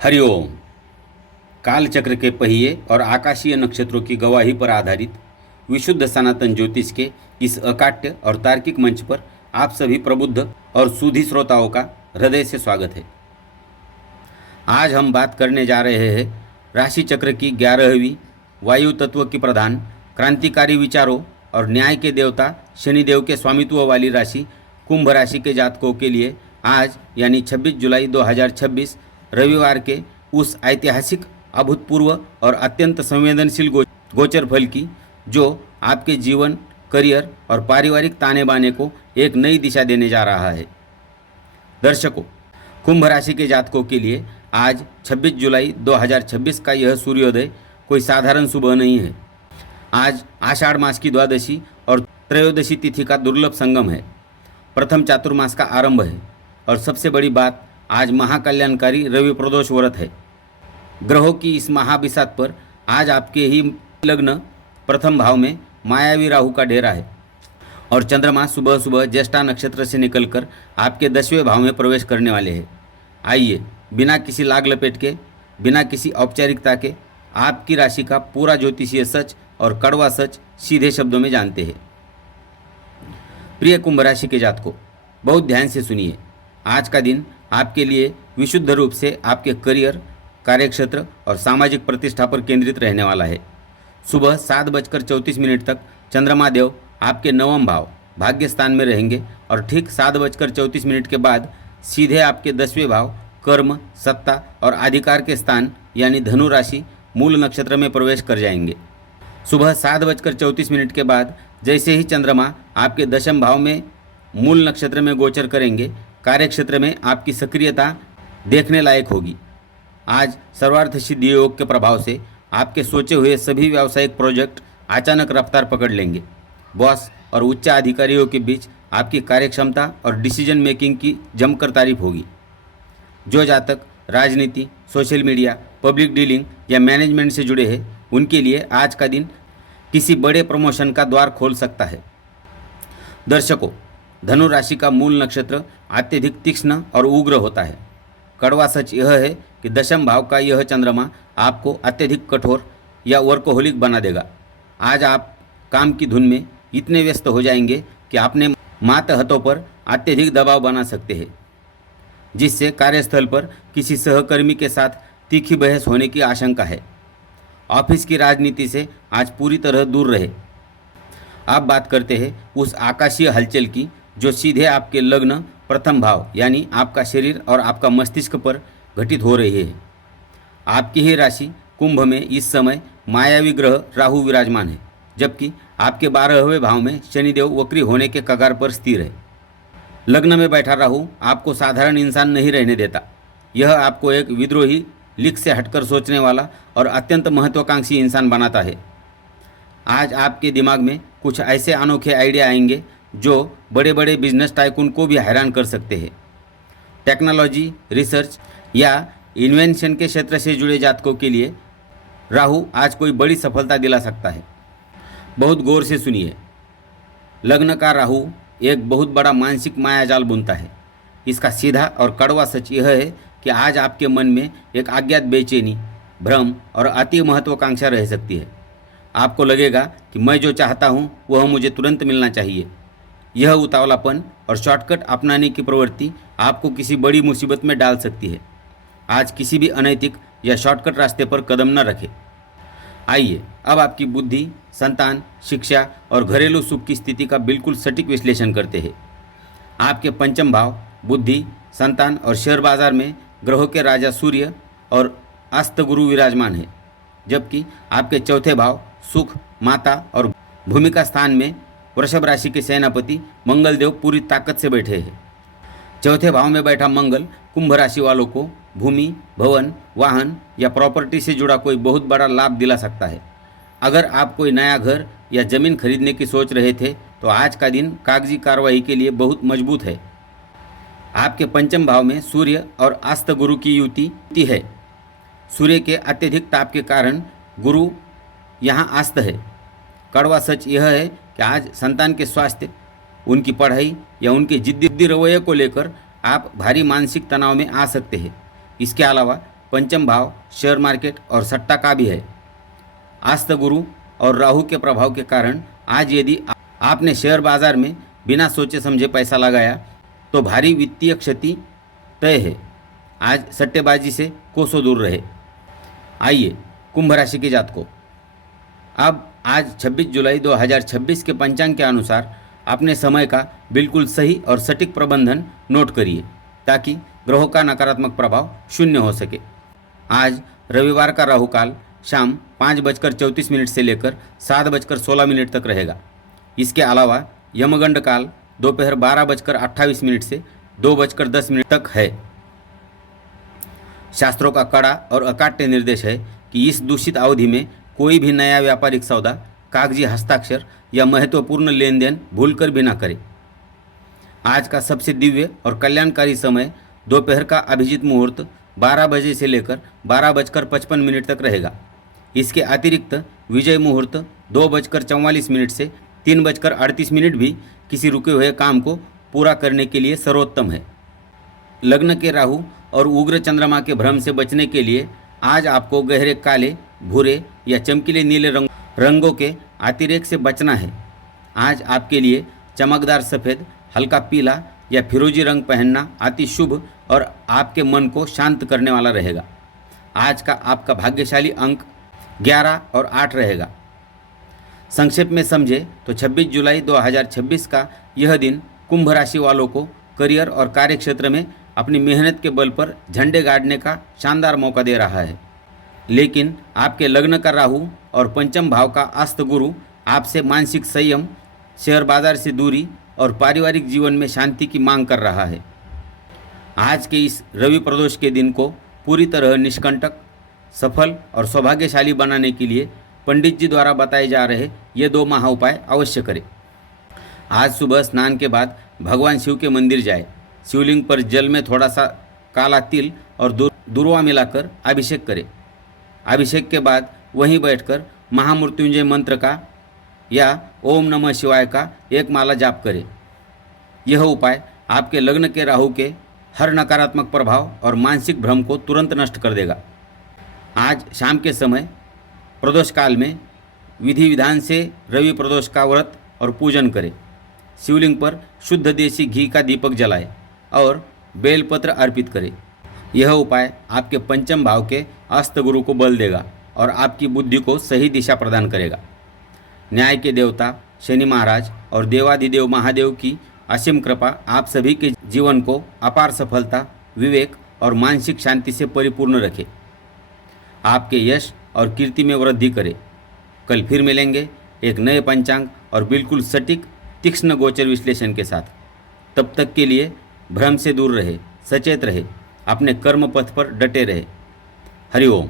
हरिओम। कालचक्र के पहिए और आकाशीय नक्षत्रों की गवाही पर आधारित विशुद्ध सनातन ज्योतिष के इस अकाट्य और तार्किक मंच पर आप सभी प्रबुद्ध और सूधी श्रोताओं का हृदय से स्वागत है। आज हम बात करने जा रहे हैं राशि चक्र की 11वीं वायु तत्व की प्रधान क्रांतिकारी विचारों और न्याय के देवता शनिदेव के स्वामित्व वाली राशि कुंभ राशि के जातकों के लिए आज यानी 26 जुलाई 2026 रविवार के उस ऐतिहासिक, अभूतपूर्व और अत्यंत संवेदनशील गोचर फल की जो आपके जीवन, करियर और पारिवारिक ताने बाने को एक नई दिशा देने जा रहा है। दर्शकों, कुंभ राशि के जातकों के लिए आज 26 जुलाई 2026 का यह सूर्योदय कोई साधारण सुबह नहीं है। आज आषाढ़ मास की द्वादशी और त्रयोदशी तिथि का दुर्लभ संगम है। प्रथम चातुर्मास का आरंभ है और सबसे बड़ी बात, आज महाकल्याणकारी रवि प्रदोष व्रत है। ग्रहों की इस महाबिसात पर आज आपके ही लग्न प्रथम भाव में मायावी राहु का डेरा है और चंद्रमा सुबह सुबह ज्येष्ठा नक्षत्र से निकलकर आपके 10वें भाव में प्रवेश करने वाले हैं। आइए, बिना किसी लाग लपेट के, बिना किसी औपचारिकता के आपकी राशि का पूरा ज्योतिषीय सच और कड़वा सच सीधे शब्दों में जानते हैं। प्रिय कुंभ राशि के जातकों, बहुत ध्यान से सुनिए। आज का दिन आपके लिए विशुद्ध रूप से आपके करियर, कार्यक्षेत्र और सामाजिक प्रतिष्ठा पर केंद्रित रहने वाला है। सुबह 7:34 तक चंद्रमा देव आपके 9वें भाव भाग्य स्थान में रहेंगे और ठीक 7:34 के बाद सीधे आपके 10वें भाव कर्म, सत्ता और अधिकार के स्थान यानी धनु राशि मूल नक्षत्र में प्रवेश कर जाएंगे। सुबह 7:34 के बाद जैसे ही चंद्रमा आपके 10वें भाव में मूल नक्षत्र में गोचर करेंगे, कार्यक्षेत्र में आपकी सक्रियता देखने लायक होगी। आज सर्वार्थ सिद्धि योग के प्रभाव से आपके सोचे हुए सभी व्यावसायिक प्रोजेक्ट अचानक रफ्तार पकड़ लेंगे। बॉस और उच्च अधिकारियों के बीच आपकी कार्यक्षमता और डिसीजन मेकिंग की जमकर तारीफ होगी। जो जातक राजनीति, सोशल मीडिया, पब्लिक डीलिंग या मैनेजमेंट से जुड़े हैं, उनके लिए आज का दिन किसी बड़े प्रमोशन का द्वार खोल सकता है। दर्शकों, धनु राशि का मूल नक्षत्र अत्यधिक तीक्ष्ण और उग्र होता है। कड़वा सच यह है कि 10वें भाव का यह चंद्रमा आपको अत्यधिक कठोर या वर्कोहोलिक बना देगा। आज आप काम की धुन में इतने व्यस्त हो जाएंगे कि अपने मातहतों पर अत्यधिक दबाव बना सकते हैं, जिससे कार्यस्थल पर किसी सहकर्मी के साथ तीखी बहस होने की आशंका है। ऑफिस की राजनीति से आज पूरी तरह दूर रहे। अब बात करते हैं उस आकाशीय हलचल की जो सीधे आपके लग्न प्रथम भाव यानी आपका शरीर और आपका मस्तिष्क पर घटित हो रही है। आपकी ही राशि कुंभ में इस समय मायावी ग्रह राहु विराजमान है, जबकि आपके 12वें भाव में शनिदेव वक्री होने के कगार पर स्थिर है। लग्न में बैठा राहु आपको साधारण इंसान नहीं रहने देता। यह आपको एक विद्रोही, लिख से हटकर सोचने वाला और अत्यंत महत्वाकांक्षी इंसान बनाता है। आज आपके दिमाग में कुछ ऐसे अनोखे आइडिया आएंगे जो बड़े बड़े बिजनेस टाइकून को भी हैरान कर सकते हैं। टेक्नोलॉजी, रिसर्च या इन्वेंशन के क्षेत्र से जुड़े जातकों के लिए राहु आज कोई बड़ी सफलता दिला सकता है। बहुत गौर से सुनिए। लग्न का राहु एक बहुत बड़ा मानसिक मायाजाल बुनता है। इसका सीधा और कड़वा सच यह है कि आज आपके मन में एक अज्ञात बेचैनी, भ्रम और अति महत्वाकांक्षा रह सकती है। आपको लगेगा कि मैं जो चाहता हूँ वह मुझे तुरंत मिलना चाहिए। यह उतावलापन और शॉर्टकट अपनाने की प्रवृत्ति आपको किसी बड़ी मुसीबत में डाल सकती है। आज किसी भी अनैतिक या शॉर्टकट रास्ते पर कदम न रखें। आइए, अब आपकी बुद्धि, संतान, शिक्षा और घरेलू सुख की स्थिति का बिल्कुल सटीक विश्लेषण करते हैं। आपके पंचम भाव बुद्धि, संतान और शेयर बाजार में ग्रहों के राजा सूर्य और अस्त गुरु विराजमान है, जबकि आपके चौथे भाव सुख, माता और भूमिका स्थान में वृषभ राशि के सेनापति मंगल देव पूरी ताकत से बैठे हैं। चौथे भाव में बैठा मंगल कुंभ राशि वालों को भूमि, भवन, वाहन या प्रॉपर्टी से जुड़ा कोई बहुत बड़ा लाभ दिला सकता है। अगर आप कोई नया घर या जमीन खरीदने की सोच रहे थे तो आज का दिन कागजी कार्रवाई के लिए बहुत मजबूत है। आपके पंचम भाव में सूर्य और अस्त गुरु की युति है। सूर्य के अत्यधिक ताप के कारण गुरु यहाँ अस्त है। कड़वा सच यह है कि आज संतान के स्वास्थ्य, उनकी पढ़ाई या उनके जिद्दी रवैये को लेकर आप भारी मानसिक तनाव में आ सकते हैं। इसके अलावा पंचम भाव शेयर मार्केट और सट्टा का भी है। आस्त गुरु और राहु के प्रभाव के कारण आज यदि आपने शेयर बाजार में बिना सोचे समझे पैसा लगाया तो भारी वित्तीय क्षति तय है। आज सट्टेबाजी से कोसों दूर रहे। आइए कुंभ राशि के जातकों, अब आज 26 जुलाई 2026 के पंचांग के अनुसार अपने समय का बिल्कुल सही और सटीक प्रबंधन नोट करिए ताकि ग्रहों का नकारात्मक प्रभाव शून्य हो सके। आज रविवार का राहु काल शाम 5:34 से लेकर 7:16 तक रहेगा। इसके अलावा यमगंड काल दोपहर 12:28 से 2:10 तक है। शास्त्रों का कड़ा और अकाट्य निर्देश है कि इस दूषित अवधि में कोई भी नया व्यापारिक सौदा, कागजी हस्ताक्षर या महत्वपूर्ण लेन देन भूलकर भी ना करें। आज का सबसे दिव्य और कल्याणकारी समय दोपहर का अभिजीत मुहूर्त 12 बजे से लेकर 12:55 तक रहेगा। इसके अतिरिक्त विजय मुहूर्त 2:44 से 3:38 भी किसी रुके हुए काम को पूरा करने के लिए सर्वोत्तम है। लग्न के राहु और उग्र चंद्रमा के भ्रम से बचने के लिए आज आपको गहरे काले, भूरे या चमकीले नीले रंगों के अतिरेक से बचना है। आज आपके लिए चमकदार सफ़ेद, हल्का पीला या फिरोजी रंग पहनना अति शुभ और आपके मन को शांत करने वाला रहेगा। आज का आपका भाग्यशाली अंक 11 और 8 रहेगा। संक्षेप में समझे तो 26 जुलाई 2026 का यह दिन कुंभ राशि वालों को करियर और कार्यक्षेत्र में अपनी मेहनत के बल पर झंडे गाड़ने का शानदार मौका दे रहा है। लेकिन आपके लग्न का राहु और पंचम भाव का अस्त गुरु आपसे मानसिक संयम, शेयर बाजार से दूरी और पारिवारिक जीवन में शांति की मांग कर रहा है। आज के इस रवि प्रदोष के दिन को पूरी तरह निष्कंटक, सफल और सौभाग्यशाली बनाने के लिए पंडित जी द्वारा बताए जा रहे ये 2 महा उपाय अवश्य करें। आज सुबह स्नान के बाद भगवान शिव के मंदिर जाए, शिवलिंग पर जल में थोड़ा सा काला तिल और दूर्वा मिलाकर अभिषेक करें। अभिषेक के बाद वहीं बैठकर महामृत्युंजय मंत्र का या ओम नमः शिवाय का एक माला जाप करें। यह उपाय आपके लग्न के राहु के हर नकारात्मक प्रभाव और मानसिक भ्रम को तुरंत नष्ट कर देगा। आज शाम के समय प्रदोष काल में विधि विधान से रवि प्रदोष का व्रत और पूजन करें। शिवलिंग पर शुद्ध देसी घी का दीपक जलाएं और बेलपत्र अर्पित करें। यह उपाय आपके पंचम भाव के अस्त गुरु को बल देगा और आपकी बुद्धि को सही दिशा प्रदान करेगा। न्याय के देवता शनि महाराज और देवाधिदेव महादेव की असीम कृपा आप सभी के जीवन को अपार सफलता, विवेक और मानसिक शांति से परिपूर्ण रखे। आपके यश और कीर्ति में वृद्धि करे। कल फिर मिलेंगे एक नए पंचांग और बिल्कुल सटीक, तीक्ष्ण गोचर विश्लेषण के साथ। तब तक के लिए भ्रम से दूर रहे, सचेत रहे, अपने कर्म पथ पर डटे रहे। हरि ओम।